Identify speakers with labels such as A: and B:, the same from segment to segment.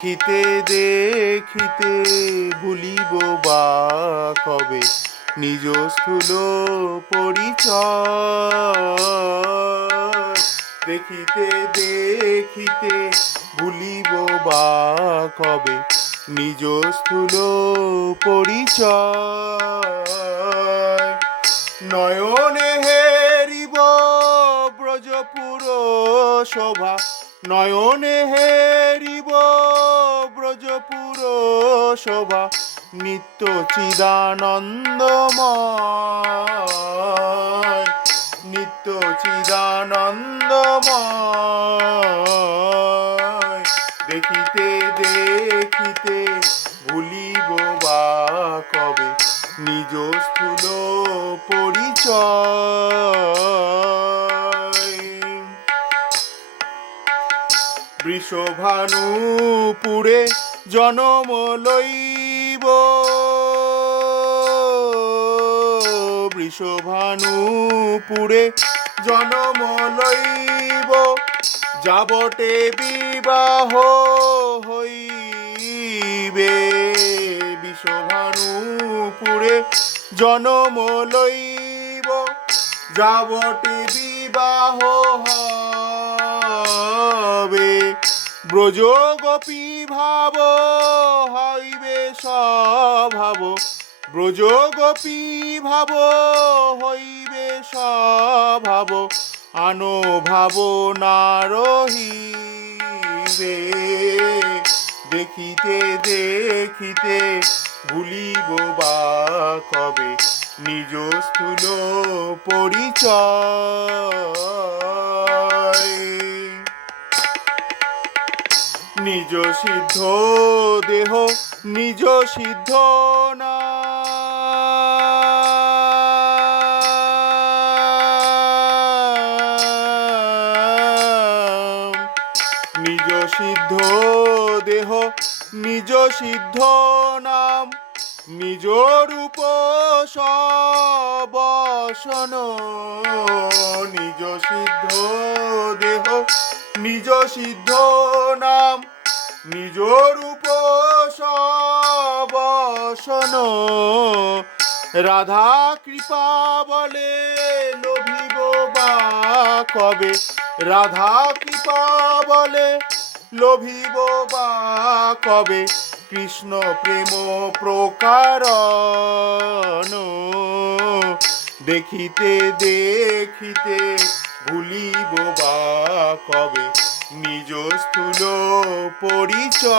A: দেখিতে দেখিতে ভুলিব বা কবে? নিজ স্থূল পরিচয় দেখিতে দেখিতে ভুলিব বা কবে? নিজ স্থূল পরিচয় নয়নে হেরিব ব্রজপুর শোভা নয়নে হেরিব ব্রজপুর শোভা নিত্য চিদানন্দময় নিত্য চিদানন্দময় দেখিতে দেখিতে ভুলিব বা কবে নিজ স্থূল পরিচয়। বৃষভানুপুরে জনম লইব। বৃষভানুপুরে জনম লইব। যাবটে বিবাহ হইবে। বিশ্বভানুপুরে জনম লইব। যাবটে বিবাহ হবে ব্রজ গোপী ভাব, হইবে স্বভাব। ব্রজ গোপী ভাব, হইবে স্বভাব। আনো ভাব না রহিবে। দেখিতে দেখিতে ভুলিব বা কবে? নিজ স্থূল পরিচয়। নিজ সিদ্ধ দেহ, নিজ সিদ্ধ না। নিজ সিদ্ধ দেহ, নিজ সিদ্ধ নাম, নিজ রূপ সবসন। নিজ সিদ্ধ দেহ, নিজ সিদ্ধ নাম নিজ রূপ সবসন রাধা কৃপা বলে লোভিব বা কবে? রাধা কৃপা বলে লোভিব বা কবে? কৃষ্ণ প্রেম প্রকারণ। দেখিতে দেখিতে ভুলিব বা কবে? নিজ স্থূল পরিচয়।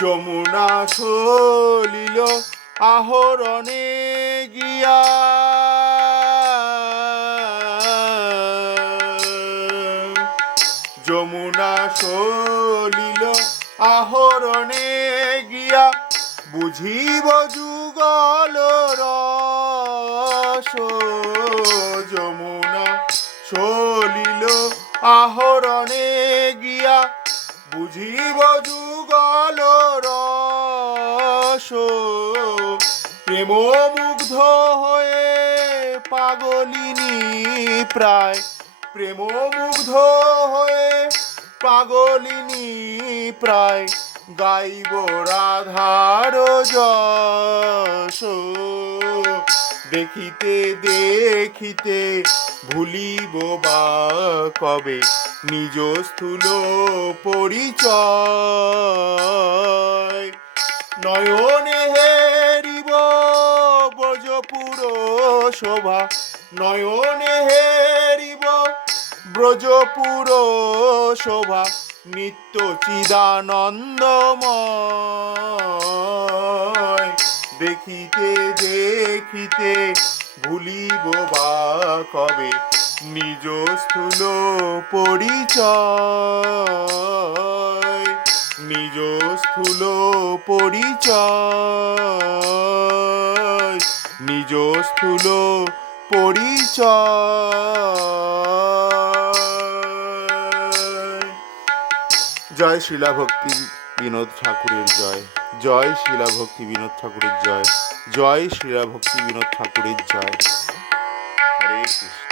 A: যমুনা সলিল আহরণে গিয়া। যমুনা সলিল আহরণে গিয়া। বুঝিব যুগল রস যমুনা সলিল আহরণে গিয়া, বুঝিব যুগল রস। প্রেম মুগ্ধ হয়ে পাগলিনী প্রায় প্রেম মুগ্ধ হয়ে পাগলিনী প্রায়, গাইব রাধার যশ দেখিতে দেখিতে ভুলিব বা কবে? নিজ স্থূল পরিচয় নয়নে হেরিব ব্রজপুর শোভা। নয়নে হেরিব ব্রজপুর শোভা। নিত্য চিদানন্দময় দেখিতে দেখিতে ভুলিব বা কবে? নিজ স্থূল পরিচয়, নিজ স্থূল পরিচয়, নিজ স্থূল পরিচয়। জয় শিলা ভক্তি, বিনোদ ঠাকুরের জয়। জয় শিলা ভক্তি বিনোদ ঠাকুরের জয়। জয় শিলা ভক্তি বিনোদ ঠাকুরের জয়। হরে কৃষ্ণ।